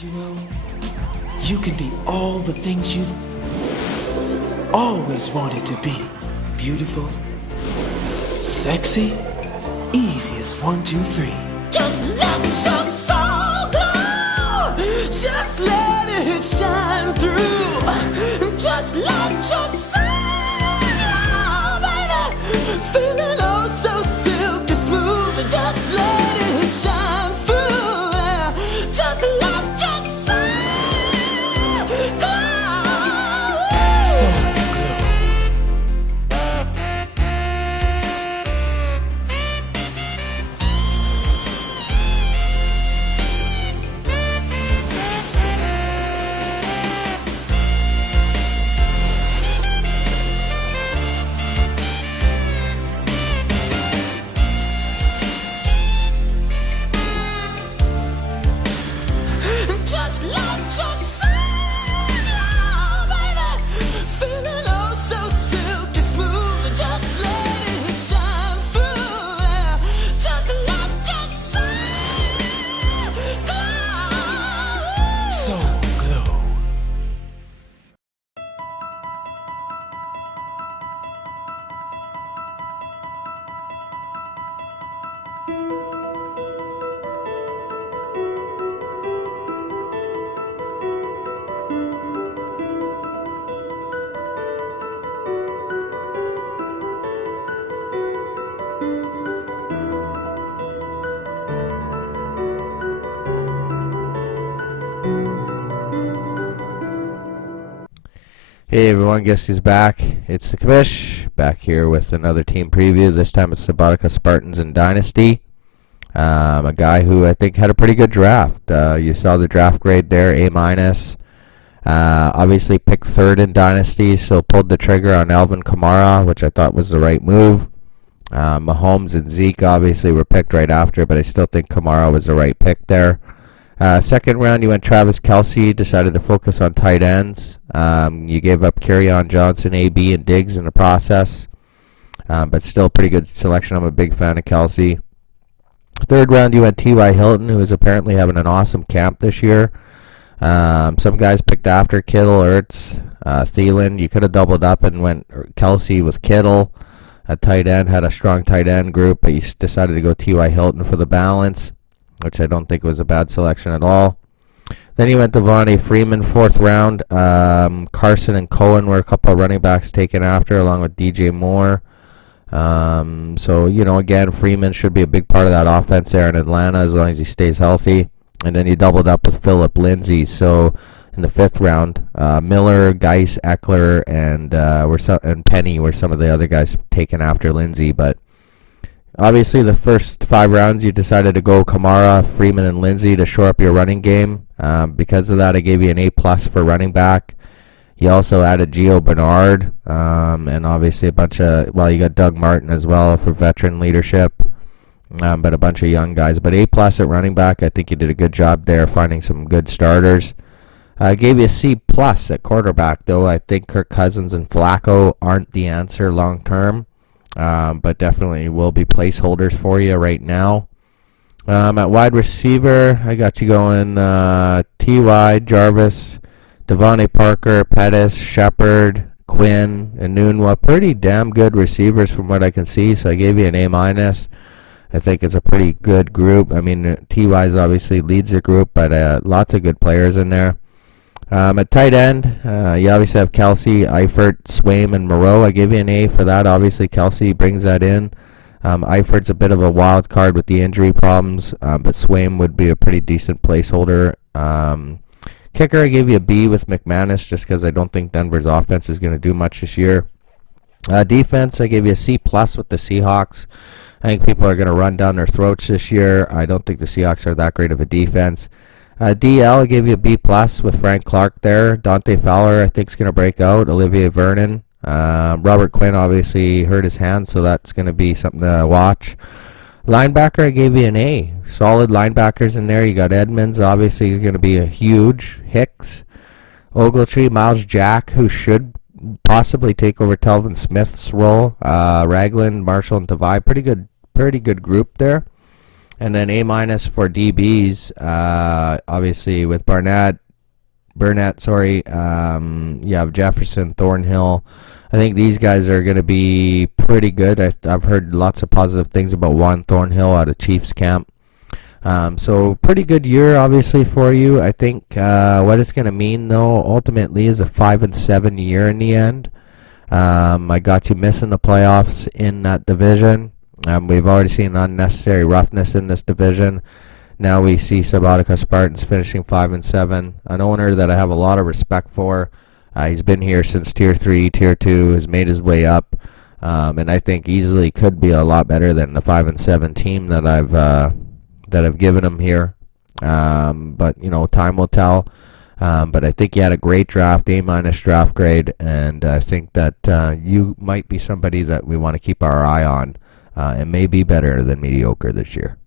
You know, you can be all the things you've always wanted to be. Beautiful, sexy, easy as 1, 2, 3. Just let your soul glow. Just let it shine through. Just let your soul glow, baby. Feeling oh so silky smooth. Just let it shine through. Just let your soul glow. Just let your soul glow, baby. Feeling oh so silky smooth. Just let it shine through. Just let your soul glow. Soul Glow. Hey everyone, guess who's back? It's the Commish, back here with another team preview. This time it's Subotica Spartans and Dynasty. A guy who I think had a pretty good draft. You saw the draft grade there, A-. Obviously picked third in Dynasty, so pulled the trigger on Alvin Kamara, which I thought was the right move. Mahomes and Zeke obviously were picked right after, but I still think Kamara was the right pick there. Second round, you went Travis Kelce, decided to focus on tight ends. You gave up Kerryon Johnson, AB, and Diggs in the process, but still a pretty good selection. I'm a big fan of Kelce. Third round, you went T.Y. Hilton, who is apparently having an awesome camp this year. Some guys picked after Kittle, Ertz, Thielen. You could have doubled up and went Kelce with Kittle at tight end, had a strong tight end group, but you decided to go T.Y. Hilton for the balance, which I don't think was a bad selection at all. Then you went Devontae Freeman, fourth round. Carson and Cohen were a couple of running backs taken after, along with DJ Moore. So, again, Freeman should be a big part of that offense there in Atlanta as long as he stays healthy. And then you doubled up with Phillip Lindsay. So in the fifth round, Miller, Geis, Eckler, and Penny were some of the other guys taken after Lindsay, but obviously, the first 5 rounds, you decided to go Kamara, Freeman, and Lindsay to shore up your running game. Because of that, I gave you an A+ for running back. You also added Gio Bernard, and obviously you got Doug Martin as well for veteran leadership, but a bunch of young guys. But A+ at running back, I think you did a good job there finding some good starters. I gave you a C+ at quarterback, though. I think Kirk Cousins and Flacco aren't the answer long term. But definitely will be placeholders for you right now. At wide receiver, I got you going T.Y., Jarvis, Devontae Parker, Pettis, Shepard, Quinn, and Nunwa. Pretty damn good receivers from what I can see, so I gave you an A-. I think it's a pretty good group. I mean, T.Y. obviously leads the group, but lots of good players in there. At tight end, you obviously have Kelce, Eifert, Swaim, and Moreau. I gave you an A for that. Obviously, Kelce brings that in. Eifert's a bit of a wild card with the injury problems, but Swaim would be a pretty decent placeholder. Kicker, I gave you a B with McManus just because I don't think Denver's offense is going to do much this year. Defense, I gave you a C+ with the Seahawks. I think people are going to run down their throats this year. I don't think the Seahawks are that great of a defense. DL, I gave you a B+ with Frank Clark there. Dante Fowler, I think, is going to break out. Olivier Vernon. Robert Quinn obviously hurt his hand, so that's going to be something to watch. Linebacker, I gave you an A. Solid linebackers in there. You got Edmonds, obviously, going to be a huge. Hicks, Ogletree, Miles Jack, who should possibly take over Telvin Smith's role. Ragland, Marshall, and Tavai. Pretty good group there. And then A minus for DBs. Obviously with Burnett. You have Jefferson, Thornhill. I think these guys are going to be pretty good. I've heard lots of positive things about Juan Thornhill out of Chiefs camp. So pretty good year, obviously, for you. I think what it's going to mean, though, ultimately is a 5-7 year in the end. I got you missing the playoffs in that division. We've already seen unnecessary roughness in this division. Now we see Subotica Spartans finishing 5-7. An owner that I have a lot of respect for. He's been here since Tier 3, Tier 2, has made his way up, and I think easily could be a lot better than the 5-7 team that I've given him here. But time will tell. But I think he had a great draft, A- draft grade, and I think that you might be somebody that we want to keep our eye on, and may be better than mediocre this year.